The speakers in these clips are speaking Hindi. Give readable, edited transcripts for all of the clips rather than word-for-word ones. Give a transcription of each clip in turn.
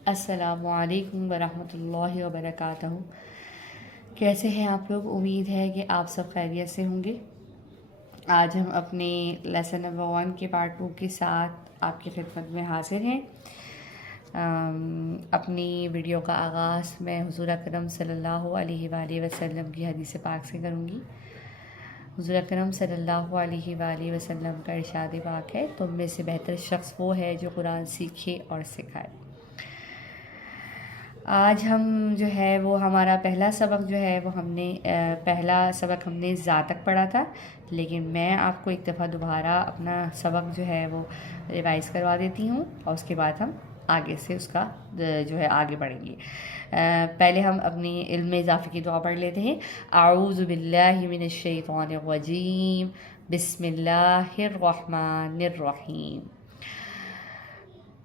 अस्सलामुअलैकुम वरहमतुल्लाहि वबरकातुहू। कैसे हैं आप लोग? उम्मीद है कि आप सब खैरियत से होंगे। आज हम अपने लेसन नंबर 1 के पार्ट 2 के साथ आपकी खिदमत में हाजिर हैं। अपनी वीडियो का आगाज़ मैं हुज़ूर अकरम सल्लल्लाहु अलैहि वसल्लम की हदीस पाक से करूँगी। हुज़ूर अकरम सल्लल्लाहु अलैहि वसल्लम का इरशाद पाक है, तुम में से बेहतर शख्स वो है जो कुरान सीखे और सिखाए। आज हम जो है वो हमारा पहला सबक जो है वो पहला सबक हमने ज़ा तक पढ़ा था, लेकिन मैं आपको एक दफ़ा दोबारा अपना सबक जो है वो रिवाइज़ करवा देती हूँ और उसके बाद हम आगे से उसका जो है आगे बढ़ेंगे। पहले हम अपनी इल्म इज़ाफ़े की दुआ पढ़ लेते हैं। आऊज़ु बिल्लाहि मिनश शैतानिर रजीम, बिस्मिल्लाहिर रहमानिर रहीम।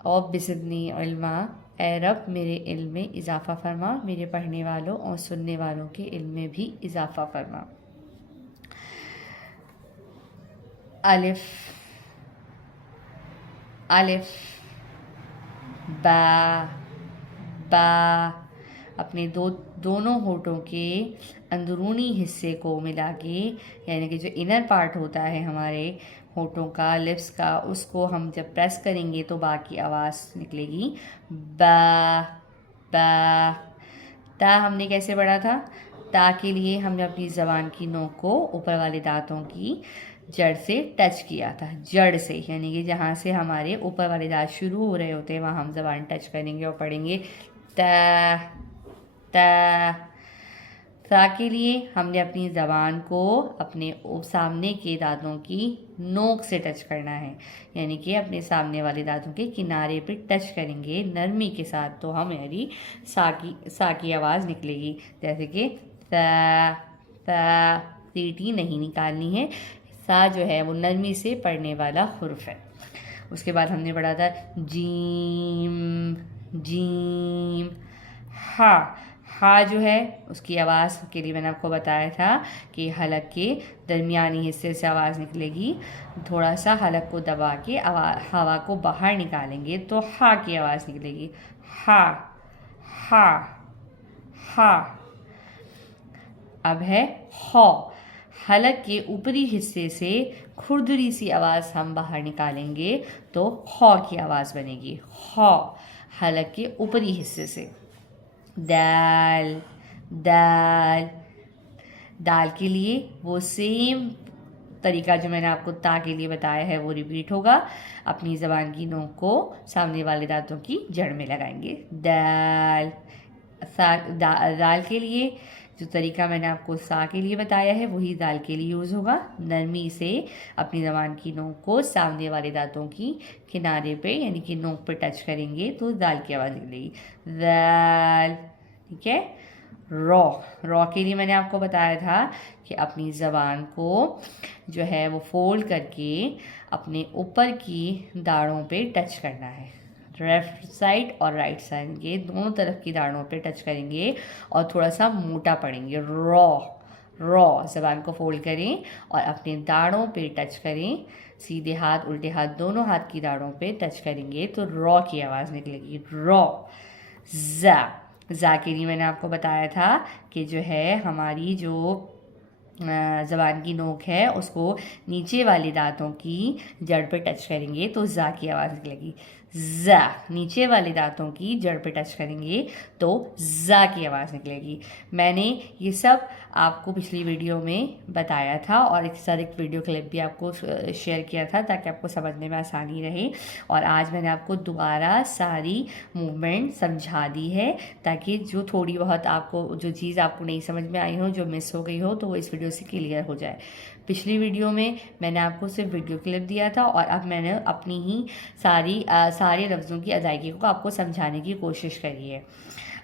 और बिज़िदनी इल्मा, ए रब मेरे इल्म में इजाफ़ा फरमा, मेरे पढ़ने वालों और सुनने वालों के इल्म में भी इजाफ़ा फरमा। अलिफ अलिफ बा बा। अपने दोनों होठों के अंदरूनी हिस्से को मिला के, यानी कि जो इनर पार्ट होता है हमारे होठों का, लिप्स का, उसको हम जब प्रेस करेंगे तो बा की आवाज़ निकलेगी, बा बा। ता हमने कैसे पढ़ा था? ता के लिए हमने अपनी ज़बान की नोक को ऊपर वाले दांतों की जड़ से टच किया था, जड़ से, यानी कि जहाँ से हमारे ऊपर वाले दांत शुरू हो रहे होते हैं वहाँ हम ज़बान टच करेंगे और पढ़ेंगे ता ता। सा के लिए हमने अपनी ज़बान को अपने सामने के दांतों की नोक से टच करना है, यानी कि अपने सामने वाले दांतों के किनारे पे टच करेंगे नरमी के साथ, तो हमारी सा की आवाज़ निकलेगी। जैसे कि सा सा, सीटी नहीं निकालनी है। सा जो है वो नरमी से पढ़ने वाला हुर्फ है। उसके बाद हमने पढ़ा था जीम जीम। हा जो है उसकी आवाज़ के लिए मैंने आपको बताया था कि हलक के दरमियानी हिस्से से आवाज़ निकलेगी। थोड़ा सा हलक को दबा के हवा को बाहर निकालेंगे तो हा की आवाज़ निकलेगी। हा हा हा। अब है हौ। हलक के ऊपरी हिस्से से खुरदरी सी आवाज़ हम बाहर निकालेंगे तो हौ की आवाज़ बनेगी। हौ, हलक के ऊपरी हिस्से से। दाल दाल। दाल के लिए वो सेम तरीका जो मैंने आपको ता के लिए बताया है वो रिपीट होगा। अपनी ज़बान की नोक को सामने वाले दांतों की जड़ में लगाएंगे। दाल दाल के लिए जो तरीका मैंने आपको सा के लिए बताया है वही दाल के लिए यूज़ होगा। नरमी से अपनी ज़बान की नोक को सामने वाले दांतों की किनारे पे, यानी कि नोक पे टच करेंगे तो दाल की आवाज़ निकलेगी, दाल। ठीक है। रॉ के लिए मैंने आपको बताया था कि अपनी ज़बान को जो है वो फोल्ड करके अपने ऊपर की दाढ़ों पे टच करना है। लेफ्ट साइड और राइट साइड के दोनों तरफ की दाढ़ों पे टच करेंगे और थोड़ा सा मोटा पढ़ेंगे। रॉ ज़बान को फोल्ड करें और अपने दाढ़ों पे टच करें। सीधे हाथ उल्टे हाथ दोनों हाथ की दाढ़ों पे टच करेंगे तो रॉ की आवाज़ निकलेगी, रॉ। ज़ा के लिए मैंने आपको बताया था कि जो है हमारी जो ज़बान की नोक है उसको नीचे वाले दांतों की जड़ पे टच करेंगे तो ज़ा की आवाज़ निकलेगी, ज़ा। नीचे वाले दांतों की जड़ पे टच करेंगे तो ज़ा की आवाज़ निकलेगी। मैंने ये सब आपको पिछली वीडियो में बताया था और एक साथ एक वीडियो क्लिप भी आपको शेयर किया था ताकि आपको समझने में आसानी रहे, और आज मैंने आपको दोबारा सारी मूवमेंट समझा दी है ताकि जो थोड़ी बहुत आपको जो चीज़ आपको नहीं समझ में आई हो, जो मिस हो गई हो, तो वो इस वीडियो से क्लियर हो जाए। पिछली वीडियो में मैंने आपको सिर्फ वीडियो क्लिप दिया था और अब मैंने अपनी ही सारे लफ्ज़ों की अदायगी को आपको समझाने की कोशिश करी है।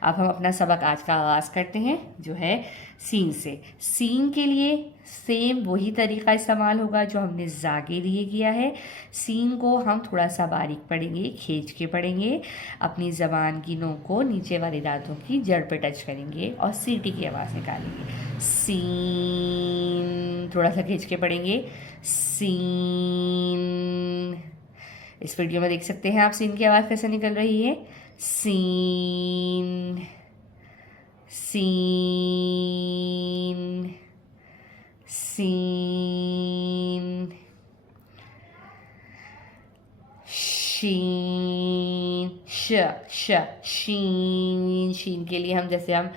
अब हम अपना सबक आज का आगाज़ करते हैं जो है सीन से। सीन के लिए सेम वही तरीका इस्तेमाल होगा जो हमने ज़ा के लिए किया है। सीन को हम थोड़ा सा बारीक पढ़ेंगे, खींच के पढ़ेंगे। अपनी ज़बान की नोक को नीचे वाले दांतों की जड़ पे टच करेंगे और सीटी की आवाज़ निकालेंगे। सीन थोड़ा सा खींच के पढ़ेंगे, सीन। इस वीडियो में देख सकते हैं आप सीन की आवाज़ कैसे निकल रही है। सीन, सीन, सीन, शीन, शीन, शीन के लिए हम जैसे हम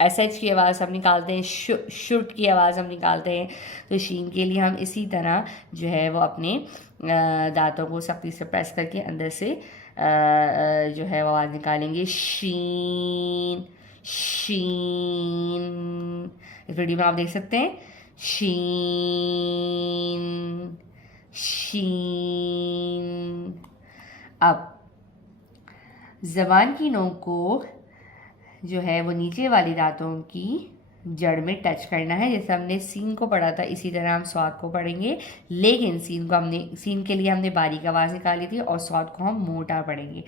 एस एच की आवाज़ हम निकालते हैं, शुट की आवाज़ हम निकालते हैं, तो शीन के लिए हम इसी तरह जो है वो अपने दांतों को सख्ती से प्रेस करके अंदर से जो है वो आवाज़ निकालेंगे, शीन, शीन। इस वीडियो में आप देख सकते हैं, शीन, शीन। अब ज़बान की नोक को जो है वो नीचे वाली दांतों की जड़ में टच करना है। जैसे हमने सीन को पढ़ा था इसी तरह हम स्वाद को पढ़ेंगे, लेकिन सीन के लिए हमने बारीक आवाज़ निकाली थी और स्वाद को हम मोटा पढ़ेंगे।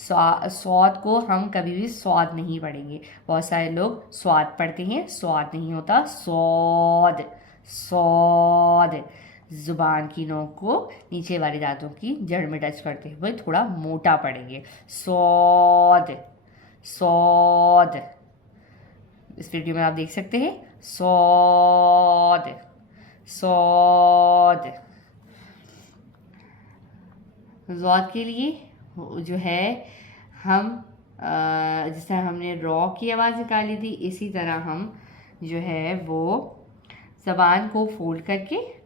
स्वाद को हम कभी भी स्वाद नहीं पढ़ेंगे। बहुत सारे लोग स्वाद पढ़ते हैं, स्वाद नहीं होता, स्वाद, स्वाद। ज़ुबान की नोक को नीचे वाली दांतों की जड़ में टच करते हुए थोड़ा मोटा पढ़ेंगे, स्वाद, स्वाद। इस वीडियो में आप देख सकते हैं, स्वाद, स्वाद। ज़ौद के लिए जो है हम जैसे हमने रॉ की आवाज़ निकाली थी, इसी तरह हम जो है वो ज़बान को फोल्ड करके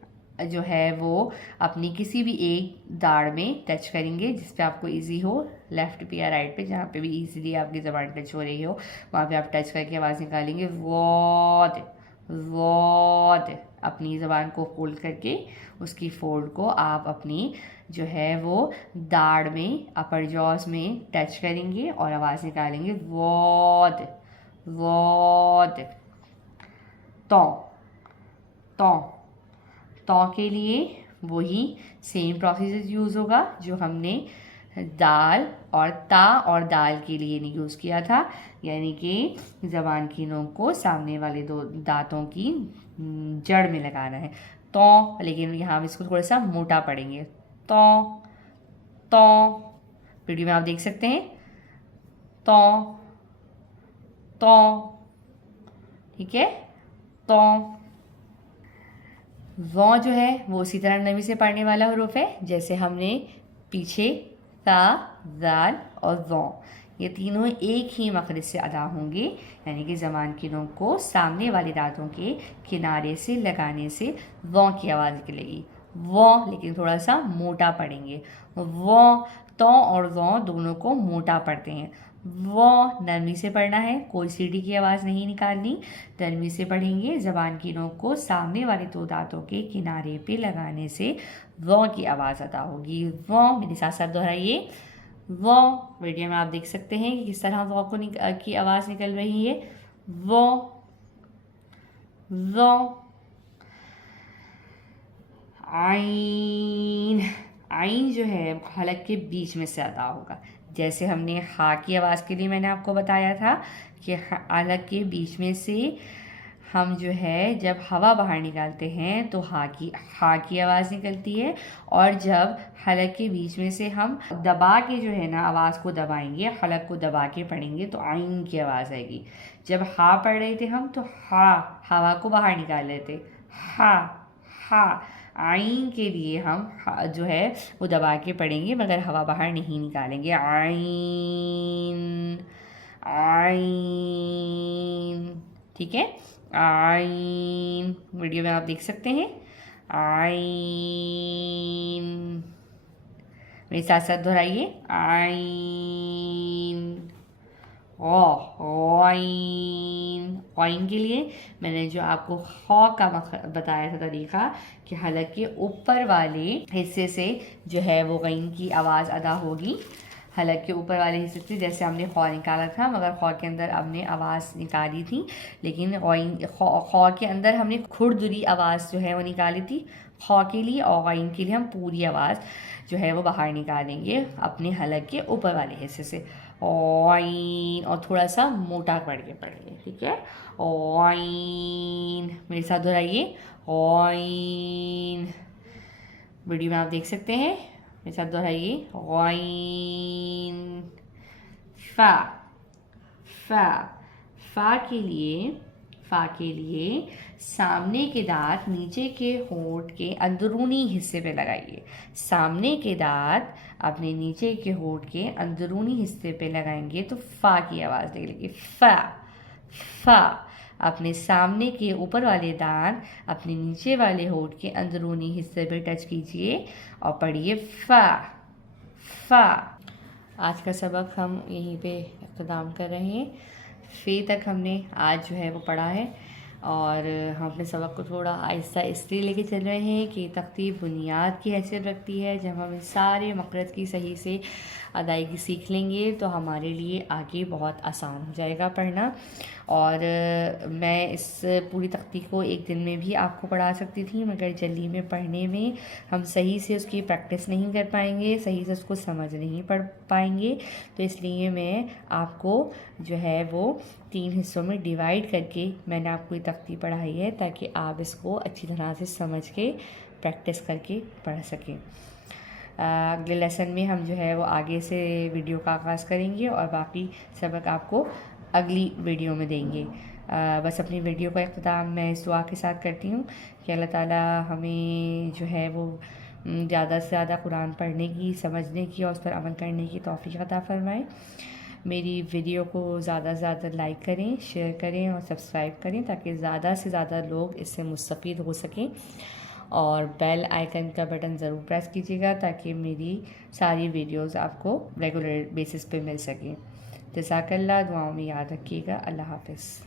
जो है वो अपनी किसी भी एक दाढ़ में टच करेंगे, जिस पे आपको इजी हो, लेफ़्ट पे या राइट पे, जहाँ पे भी इजीली आपकी ज़बान टच हो रही हो वहाँ पे आप टच करके आवाज़ निकालेंगे, वॉद, वॉद। अपनी ज़बान को फोल्ड करके उसकी फोल्ड को आप अपनी जो है वो दाढ़ में, अपर जॉस में टच करेंगे और आवाज़ निकालेंगे, वॉद, वॉद। तो तो के लिए वही सेम प्रोसेस यूज़ होगा जो हमने दाल और ता और दाल के लिए नहीं यूज़ किया था, यानी कि ज़बान की नोक को सामने वाले दो दांतों की जड़ में लगाना है, तो, लेकिन यहाँ हम इसको थोड़ा सा मोटा पढ़ेंगे, तो वीडियो में आप देख सकते हैं, तो, ठीक है। तो वो जो है वो उसी तरह नमी से पढ़ने वाला हरूफ है, जैसे हमने पीछे ता, दाल और वो, ये तीनों एक ही मखरज से अदा होंगे, यानी कि ज़बान की नोक को सामने वाले दांतों के किनारे से लगाने से वो की आवाज़ निकलेगी, वो, लेकिन थोड़ा सा मोटा पढ़ेंगे, वो। तो और वो दोनों को मोटा पढ़ते हैं, वो नरमी से पढ़ना है, कोई सीढ़ी की आवाज़ नहीं निकालनी, नरमी से पढ़ेंगे। ज़बान की नोक को सामने वाले दो दांतों के किनारे पे लगाने से वो की आवाज़ अदा होगी, वो। मेरे साथ साथ दोहराइए, वो। वीडियो में आप देख सकते हैं कि किस तरह वो को की आवाज़ निकल रही है, वो, वो। आइन, आइन जो है हलक के बीच में से अदा होगा, जैसे हमने हा की आवाज़ के लिए मैंने आपको बताया था कि हलक के बीच में से हम जो है जब हवा बाहर निकालते हैं तो हा की आवाज़ निकलती है, और जब हलक के बीच में से हम दबा के जो है ना आवाज़ को दबाएंगे, हलक को दबा के पढ़ेंगे तो आइन की आवाज़ आएगी। जब हा पढ़ रहे थे हम तो हवा को बाहर निकाल रहे थे, हा। आइन के लिए हम जो है वो दबा के पढ़ेंगे मगर हवा बाहर नहीं निकालेंगे, आइन, आइन, ठीक है। आइन, वीडियो में आप देख सकते हैं, आइन। मेरे साथ साथ दोहराइए, आइन, ऑइन के लिए मैंने जो आपको खौ का बताया था तरीका कि हलक के ऊपर वाले हिस्से से जो है वो गईन की आवाज़ अदा होगी, हलक के ऊपर वाले हिस्से से, जैसे हमने खौ निकाला था मगर खौ के अंदर हमने आवाज़ निकाली थी, लेकिन खौ के अंदर हमने खुरदुरी आवाज़ जो है वो निकाली थी खौ के लिए, और गईन के लिए हम पूरी आवाज़ जो है वो बाहर निकालेंगे अपने हलक के ऊपर वाले हिस्से से, ऑइन, और थोड़ा सा मोटा पढ़ के पढ़ेंगे, ठीक है। ऑइन, मेरे साथ दोहराइए, ऑइन। वीडियो में आप देख सकते हैं, मेरे साथ दोहराइए, ऑइन। फा, फा, फा के लिए सामने के दांत नीचे के होंठ के अंदरूनी हिस्से पे लगाइए। सामने के दांत अपने नीचे के होंठ के अंदरूनी हिस्से पे लगाएंगे तो फा की आवाज़ निकलेगी। फा, फा। अपने सामने के ऊपर वाले दांत अपने नीचे वाले होंठ के अंदरूनी हिस्से पे टच कीजिए और पढ़िए फा, फा। आज का सबक हम यहीं पे इख्तिताम कर रहे हैं। फे तक हमने आज जो है वो पढ़ा है और हम अपने सबक को थोड़ा आहिस्ता इसलिए लेके चल रहे हैं कि तख्ती बुनियाद की हैसियत रखती है। जब हम इस सारे मक़रद की सही से अदायगी सीख लेंगे तो हमारे लिए आगे बहुत आसान हो जाएगा पढ़ना। और मैं इस पूरी तख्ती को एक दिन में भी आपको पढ़ा सकती थी, मगर जल्दी में पढ़ने में हम सही से उसकी प्रैक्टिस नहीं कर पाएंगे, सही से उसको समझ नहीं पढ़ पाएंगे। तो इसलिए मैं आपको जो है वो 3 हिस्सों में डिवाइड करके मैंने आपको ये तख्ती पढ़ाई है ताकि आप इसको अच्छी तरह से समझ के प्रैक्टिस करके पढ़ सकें। अगले लेसन में हम जो है वो आगे से वीडियो का आगाज़ करेंगे और बाकी सबक आपको अगली वीडियो में देंगे। बस अपनी वीडियो का इख्तिताम मैं इस दुआ के साथ करती हूँ कि अल्लाह ताला हमें जो है वो ज़्यादा से ज़्यादा कुरान पढ़ने की, समझने की और उस पर अमल करने की तौफ़ीक़ अता फ़रमाए। मेरी वीडियो को ज़्यादा से ज़्यादा लाइक करें, शेयर करें और सब्सक्राइब करें ताकि ज़्यादा से ज़्यादा लोग इससे मुस्तफ़ीद हो सकें। और बेल आइकन का बटन ज़रूर प्रेस कीजिएगा ताकि मेरी सारी वीडियोस आपको रेगुलर बेसिस पे मिल सकें। जज़ाकल्लाह, दुआओं में याद रखिएगा। अल्लाह हाफ़िज़।